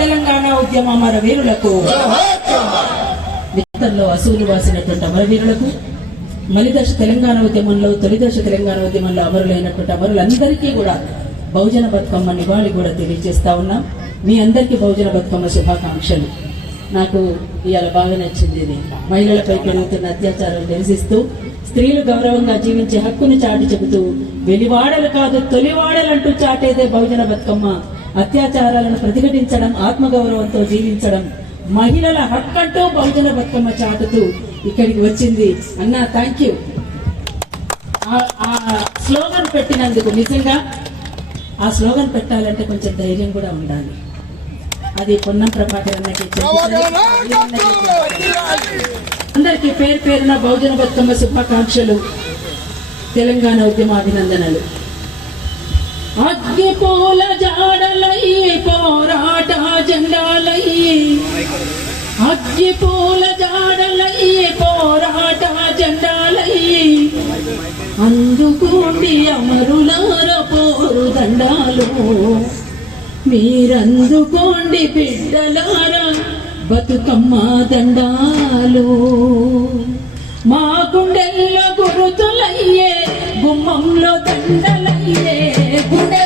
తెలంగాణ ఉద్యమ అమరవీరులకు. నిత్యంలో అసూలు వాసినటువంటి అమరవీరులకు మలిదశ తెలంగాణ ఉద్యమంలో తొలిదశ తెలంగాణ ఉద్యమంలో అమరులైనటువంటి అమరులందరికీ కూడా బహుజన బతుకమ్మ నివాళి కూడా తెలియజేస్తా ఉన్నాం. మీ అందరికీ బహుజన బతుకమ్మ శుభాకాంక్షలు. నాకు ఇవాళ బాగా నచ్చింది ఇది. మహిళలపై పెరుగుతున్న అత్యాచారం నిరసిస్తూ స్త్రీలు గౌరవంగా జీవించే హక్కును చాటి చెబుతూ వెలివాడలు కాదు తొలివాడలంటూ చాటేదే బహుజన బతుకమ్మ. అత్యాచారాలను ప్రతిఘటించడం ఆత్మగౌరవంతో జీవించడం మహిళల హక్కంటూ బహుజన బతుకమ్మ చాటుతూ ఇక్కడికి వచ్చింది. అన్నా థ్యాంక్ యూ ఆ స్లోగన్ పెట్టినందుకు నిజంగా ఆ స్లోగన్ పెట్టాలంటే కొంచెం ధైర్యం కూడా ఉండాలి. అది పొన్నం ప్రభాకర్ అన్నకి అందరికీ పేరు పేరున బహుజన బతుకమ్మ శుభాకాంక్షలు. తెలంగాణ ఉద్యమ అభినందనలు అగ్గి అగ్గి పూల జాడలయ్యి పోరాట జెండాలయ్యి అందుకోండి అమరులార పోరు దండాలు. మీరందుకోండి బిడ్డలార బతుకమ్మ దండాలు. మా గుండెల్లో గురుతులయ్యే గుమ్మంలో దండలయ్యే గుండె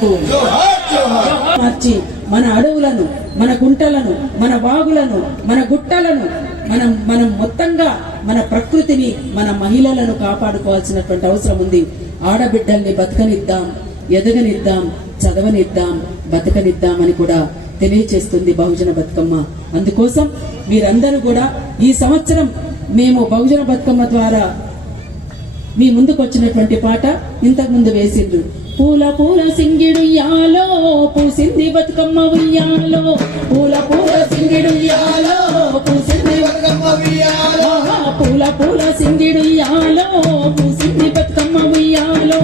వీరులకు మార్చి మన అడవులను మన గుంటలను మన వాగులను మన గుట్టలను మనం మనం మొత్తంగా మన ప్రకృతిని మన మహిళలను కాపాడుకోవాల్సినటువంటి అవసరం ఉంది. ఆడబిడ్డల్ని బతకనిద్దాం ఎదగనిద్దాం చదవనిద్దాం బతకనిద్దామని కూడా తెలియచేస్తుంది బహుజన బతుకమ్మ. అందుకోసం మీరందరూ కూడా ఈ సంవత్సరం మేము బహుజన బతుకమ్మ ద్వారా మీ ముందుకు వచ్చినటువంటి పాట ఇంతకు ముందు వేసిండ్రు. పూల పూల సింగిడు యాలో పూసింది బతుకమ్మ ఉయ్యాలో. పూల పూల సింగిడు యాలో పూసింది బతుకమ్మ ఉయ్యాలో. పూల పూల సింగిడు యాలో పూసింది బతుకమ్మ ఉయ్యాలో.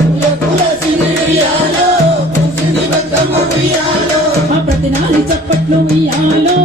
పూల పూల సింగిడు యాలో పూసింది బతుకమ్మ ఉయ్యాలో. ప్రతి నాలుగు చప్పట్లు ఉయ్యాలో.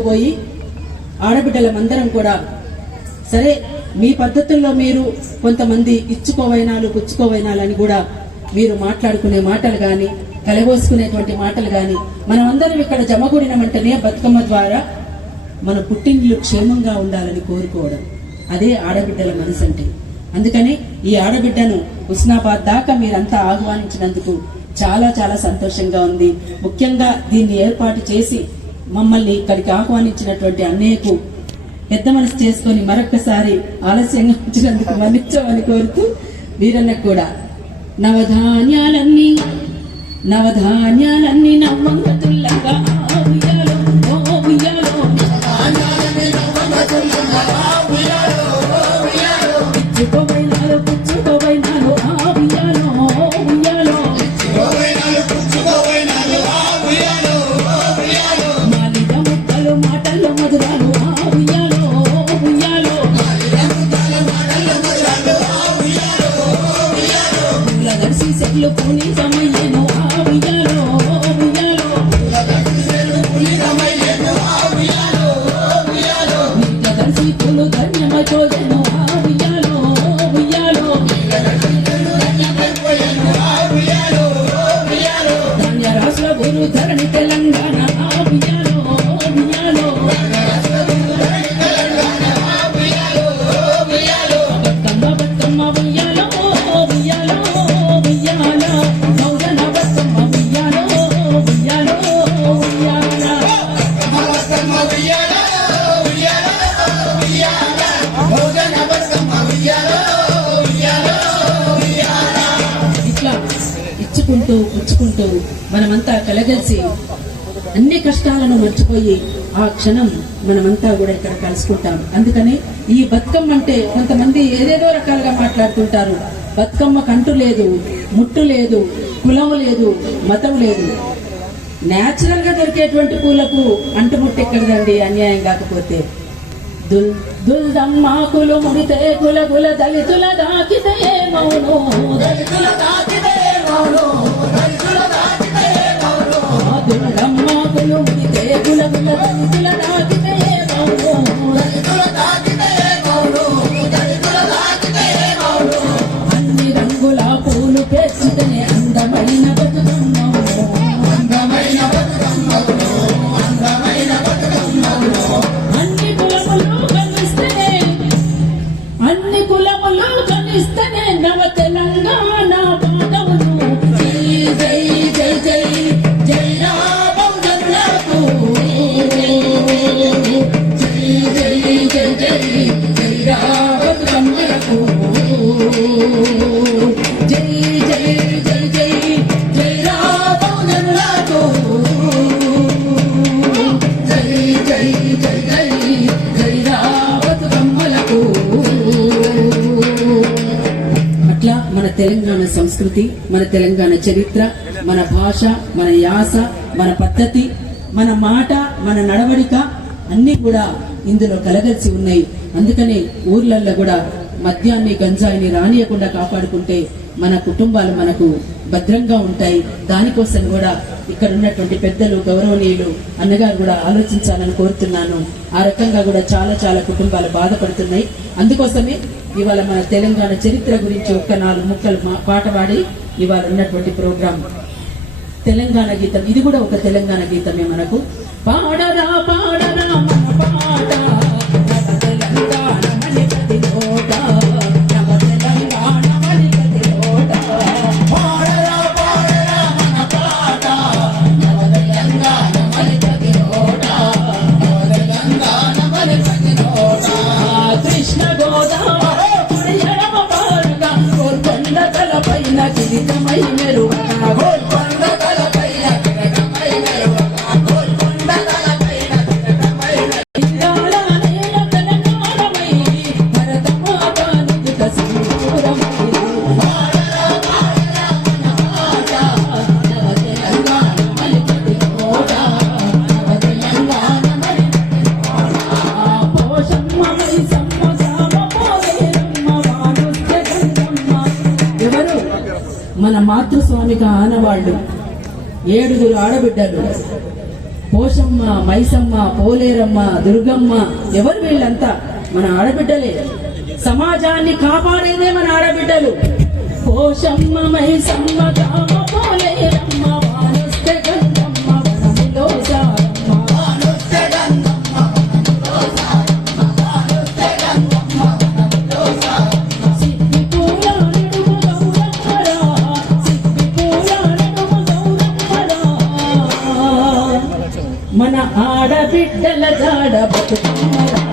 పోయి ఆడబిడ్డలమందరం కూడా సరే మీ పద్ధతుల్లో మీరు కొంతమంది ఇచ్చుకోవైనాలు పుచ్చుకోవైనాలని అని కూడా మీరు మాట్లాడుకునే మాటలు కానీ కలగోసుకునేటువంటి మాటలు కానీ మనం అందరం ఇక్కడ జమకూడినమంటేనే బతుకమ్మ ద్వారా మన పుట్టిండ్లు క్షేమంగా ఉండాలని కోరుకోవడం. అదే ఆడబిడ్డల మనసు అంటే అందుకని ఈ ఆడబిడ్డను హుస్నాబాద్ దాకా మీరంతా ఆహ్వానించినందుకు చాలా చాలా సంతోషంగా ఉంది. ముఖ్యంగా దీన్ని ఏర్పాటు చేసి మమ్మల్ని ఇక్కడికి ఆహ్వానించినటువంటి అన్నయ్యకు పెద్ద మనసు చేసుకొని మరొక్కసారి ఆలస్యంగా వచ్చినందుకు మన్నించమని కోరుతూ వీరన్నకు కూడా నవధాన్యాలన్నీ నవధాన్యాలన్నీ నవ్వంగతుల్లగా ఆ ఉయ్యాలో, ఓ ఉయ్యాలో. పుచ్చుకోవైనాలు, ఇచ్చుకుంటూ పుచ్చుకుంటూ మనమంతా కలగలిసి అన్ని కష్టాలను మర్చిపోయి ఆ క్షణం మనమంతా కూడా ఇక్కడ కలుసుకుంటాం. అందుకని ఈ బతుకమ్మ అంటే కొంతమంది ఏదేదో రకాలుగా మాట్లాడుతుంటారు. బతుకమ్మకంటూ లేదు ముట్టు లేదు కులం లేదు మతం లేదు. నేచురల్గా దొరికేటువంటి పూలకు అంటుముట్టు ఎక్కడదండి? అన్యాయం కాకపోతే. దుల్ దుల్దమ్మాకులు ముడితే కుల కుల దళితుల దాకితే మౌను. దళితుల దాకితే మౌను. దళితుల దాకితే మౌను. దుల్దమ్మాకులు ముడితే కుల కుల దళితుల దాకితే తెలంగాణ సంస్కృతి మన తెలంగాణ చరిత్ర మన భాష మన యాస మన పద్ధతి మన మాట మన నడవడిక అన్నీ కూడా ఇందులో కలగలిసి ఉన్నాయి. అందుకనే ఊర్లల్లో కూడా మద్యాన్ని గంజాయిని రానియకుండా కాపాడుకుంటే మన కుటుంబాలు మనకు భద్రంగా ఉంటాయి. దానికోసం కూడా ఇక్కడ ఉన్నటువంటి పెద్దలు గౌరవనీయులు అన్నగారు కూడా ఆలోచించాలని కోరుతున్నాను. ఆ రకంగా కూడా చాలా చాలా కుటుంబాలు బాధపడుతున్నాయి. అందుకోసమే ఇవాళ మన తెలంగాణ చరిత్ర గురించి ఒక్క నాలుగు ముక్కలు మా- పాట పాడి ఇవాళ ఉన్నటువంటి ప్రోగ్రాం. తెలంగాణ గీతం ఇది కూడా ఒక తెలంగాణ గీతమే మనకు. పాడరా మాతృస్వామిక ఆనవాళ్ళు ఏడుగురు ఆడబిడ్డలు పోషమ్మ మైసమ్మ పోలేరమ్మ దుర్గమ్మ ఎవరు వీళ్ళంతా మన ఆడబిడ్డలే. సమాజాన్ని కాపాడేదే మన ఆడబిడ్డలు. పోషమ్మ మైసమ్మ కామ ఆడబిడ్డల జాడ బతుకమ్మరా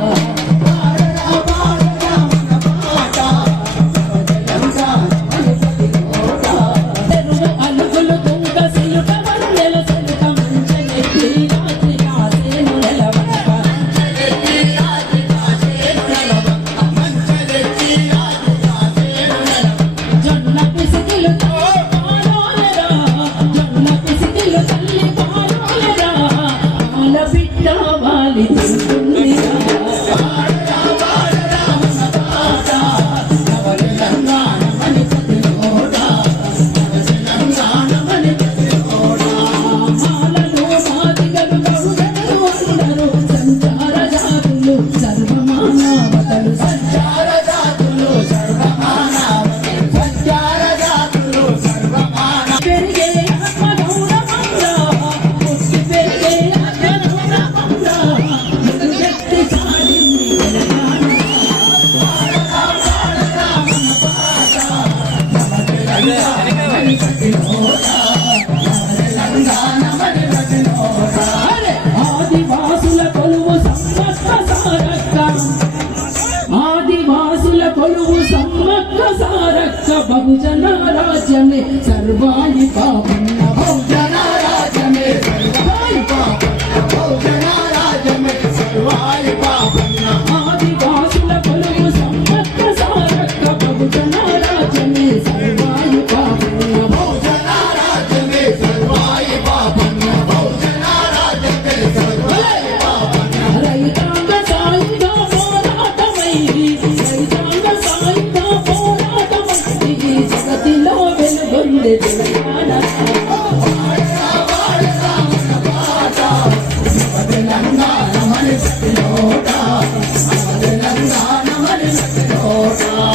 Thank you.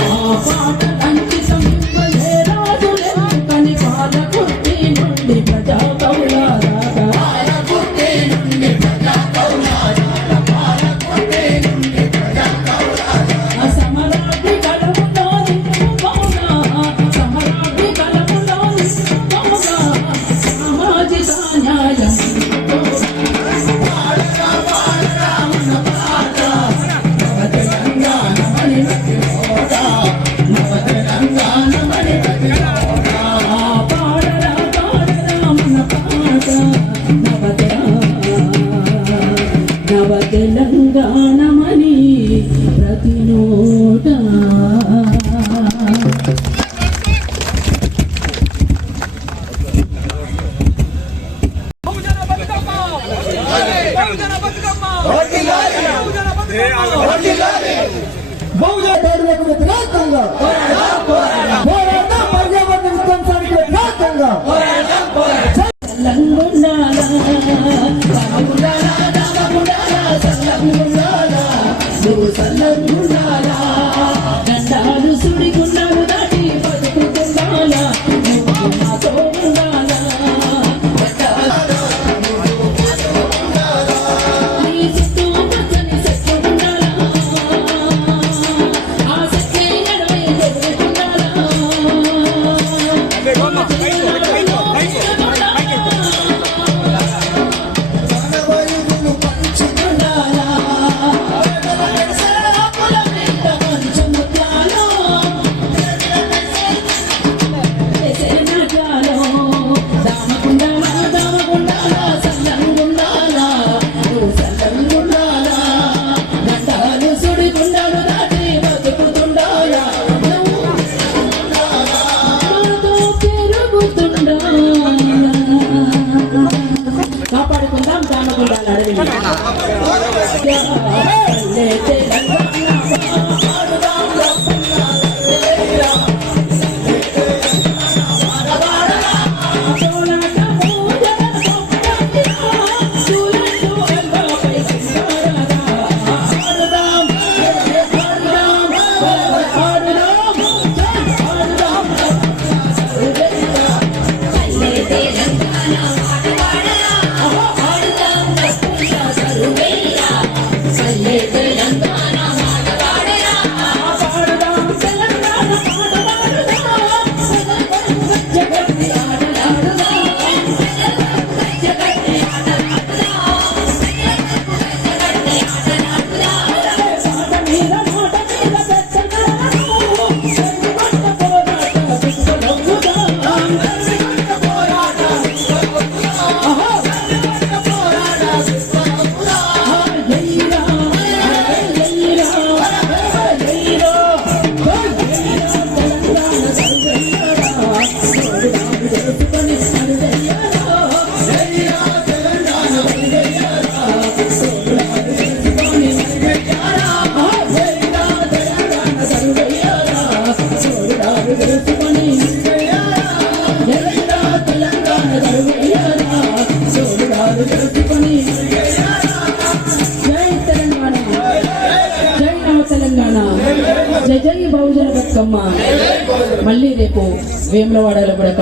బహుజన పేరులకు వ్యతిరేకంగా పోరాటం. పర్యావరణ విధ్వంసానికి వ్యతిరేకంగా Bien lo para